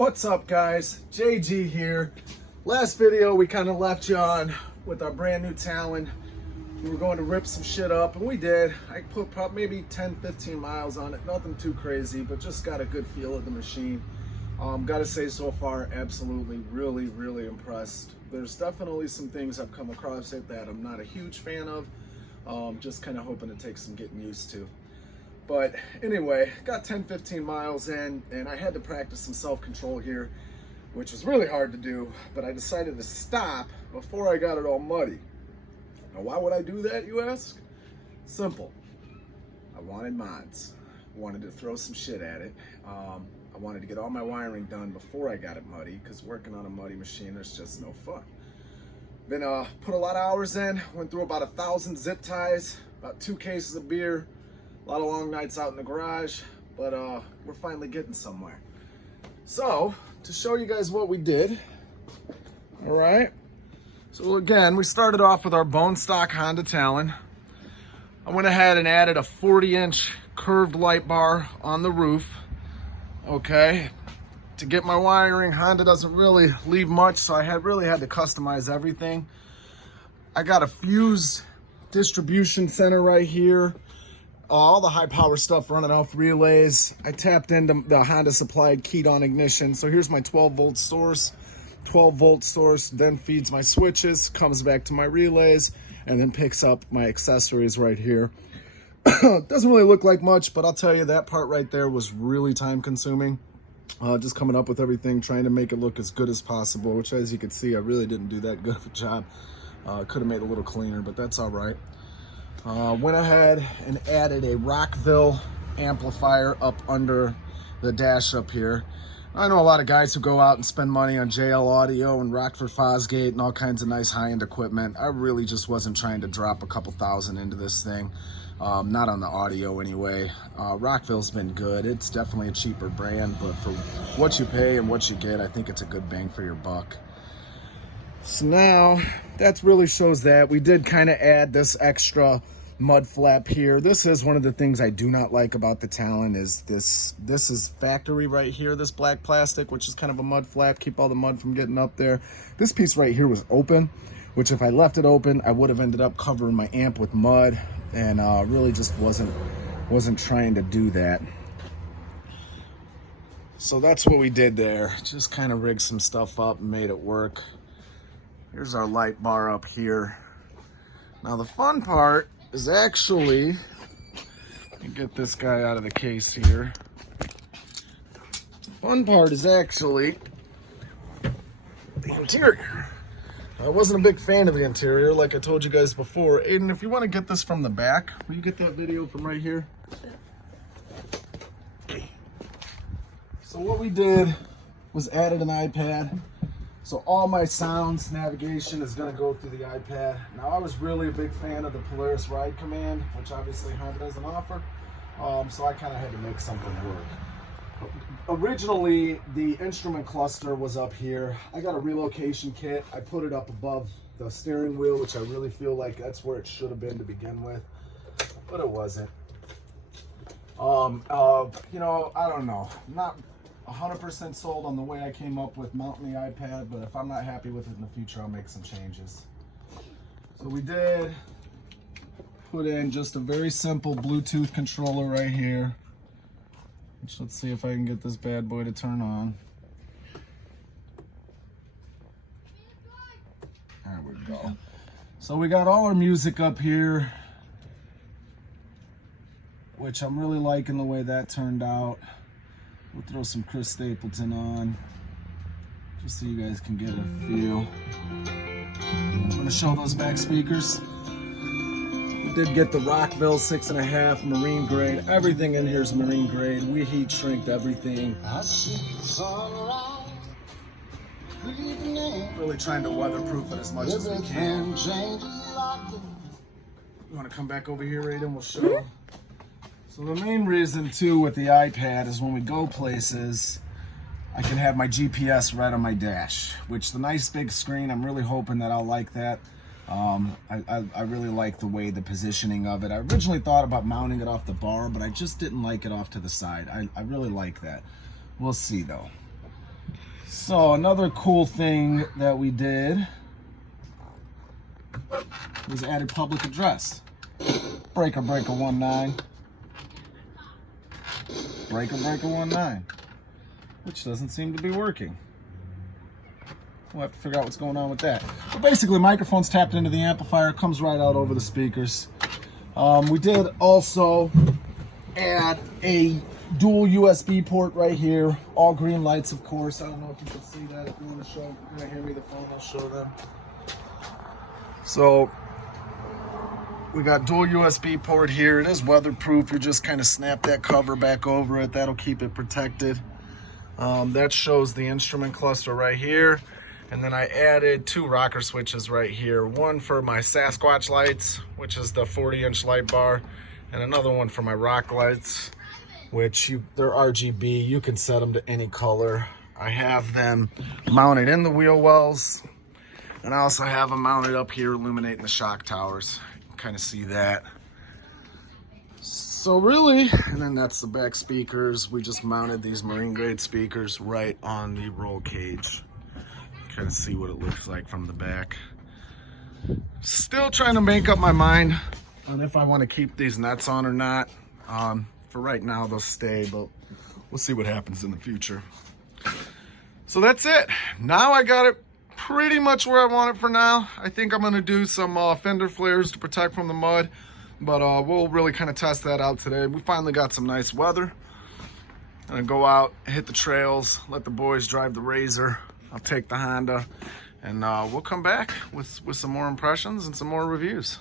What's up, guys? JG here. Last video we kind of left you on with our brand new Talon. We were going to rip some shit up, and we did. I put probably maybe 10-15 miles on it. Nothing too crazy, but just got a good feel of the machine. Gotta say, so far, absolutely, really impressed. There's definitely some things I've come across it that I'm not a huge fan of. Just kind of hoping it takes some getting used to. But anyway, got 10-15 miles in, and I had to practice some self-control here, which was really hard to do, but I decided to stop before I got it all muddy. Now, why would I do that, you ask? Simple. I wanted mods. Wanted to throw some shit at it. I wanted to get all my wiring done before I got it muddy, because working on a muddy machine is just no fun. Then put a lot of hours in, went through about 1,000 zip ties, about 2 cases of beer, a lot of long nights out in the garage, but we're finally getting somewhere. So, to show you guys what we did, all right? So again, we started off with our bone stock Honda Talon. I went ahead and added a 40-inch curved light bar on the roof, okay? To get my wiring, Honda doesn't really leave much, so I really had to customize everything. I got a fused distribution center right here. All the high power stuff running off relays. I tapped into the Honda supplied keyed on ignition. So here's my 12 volt source. 12 volt source then feeds my switches, comes back to my relays, and then picks up my accessories right here. Doesn't really look like much, but I'll tell you, that part right there was really time consuming. Just coming up with everything, trying to make it look as good as possible, which, as you can see, I really didn't do that good of a job. Could have made it a little cleaner, but that's all right. Went ahead and added a Rockville Amplifier up under the dash up here. I know a lot of guys who go out and spend money on JL Audio and Rockford Fosgate and all kinds of nice high-end equipment. I really just wasn't trying to drop a couple thousand into this thing. Not on the audio anyway. Rockville's been good. It's definitely a cheaper brand, but for what you pay and what you get, I think it's a good bang for your buck. So now, that really shows that. We did kind of add this extra mud flap here. This is one of the things I do not like about the Talon is this is factory right here, this black plastic, which is kind of a mud flap, keep all the mud from getting up there. This piece right here was open, which if I left it open, I would have ended up covering my amp with mud, and really just wasn't trying to do that. So that's what we did there. Just kind of rigged some stuff up and made it work. Here's our light bar up here. Now the fun part is actually, let me get this guy out of the case here. The fun part is actually the interior. I wasn't a big fan of the interior, like I told you guys before. Aiden, if you want to get this from the back, will you get that video from right here? So what we did was added an iPad. So all my sounds, navigation is going to go through the iPad. Now, I was really a big fan of the Polaris Ride Command, which obviously Honda doesn't offer. So I kind of had to make something work. Originally, the instrument cluster was up here. I got a relocation kit. I put it up above the steering wheel, which I really feel like that's where it should have been to begin with, but it wasn't. You know, I don't know. Not 100% sold on the way I came up with mounting the iPad, but if I'm not happy with it in the future, I'll make some changes. So we did put in just a very simple Bluetooth controller right here. Which, let's see if I can get this bad boy to turn on. There we go. So we got all our music up here, which I'm really liking the way that turned out. We'll throw some Chris Stapleton on, just so you guys can get a feel. I'm gonna show those back speakers. We did get the Rockville 6.5 marine grade. Everything in here is marine grade. We heat shrinked everything. Really trying to weatherproof it as much as we can. You wanna come back over here, Aiden? We'll show. So the main reason too with the iPad is when we go places, I can have my GPS right on my dash, which the nice big screen, I'm really hoping that I'll like that. I really like the way the positioning of it. I originally thought about mounting it off the bar, but I just didn't like it off to the side. I really like that. We'll see though. So another cool thing that we did was added public address. Breaker 19. Breaker 19. Which doesn't seem to be working. We'll have to figure out what's going on with that. But basically, microphone's tapped into the amplifier, comes right out over the speakers. We did also add a dual USB port right here. All green lights, of course. I don't know if you can see that. If you want to show, you're going to hand me the phone, I'll show them. So, we got dual USB port here. It is weatherproof. You just kind of snap that cover back over it. That'll keep it protected. That shows the instrument cluster right here. And then I added 2 rocker switches right here. One for my Sasquatch lights, which is the 40-inch light bar, and another one for my rock lights, which they're RGB. You can set them to any color. I have them mounted in the wheel wells, and I also have them mounted up here illuminating the shock towers. You can kind of see that. So really, and then that's the back speakers. We just mounted these marine grade speakers right on the roll cage. Kind of see what it looks like from the back. Still trying to make up my mind on if I want to keep these nets on or not. For right now, they'll stay, but we'll see what happens in the future. So that's it. Now I got it pretty much where I want it for now. I think I'm going to do some fender flares to protect from the mud, but we'll really kind of test that out today. We finally got some nice weather. I'm going to go out, hit the trails, let the boys drive the Razor. I'll take the Honda, and we'll come back with some more impressions and some more reviews.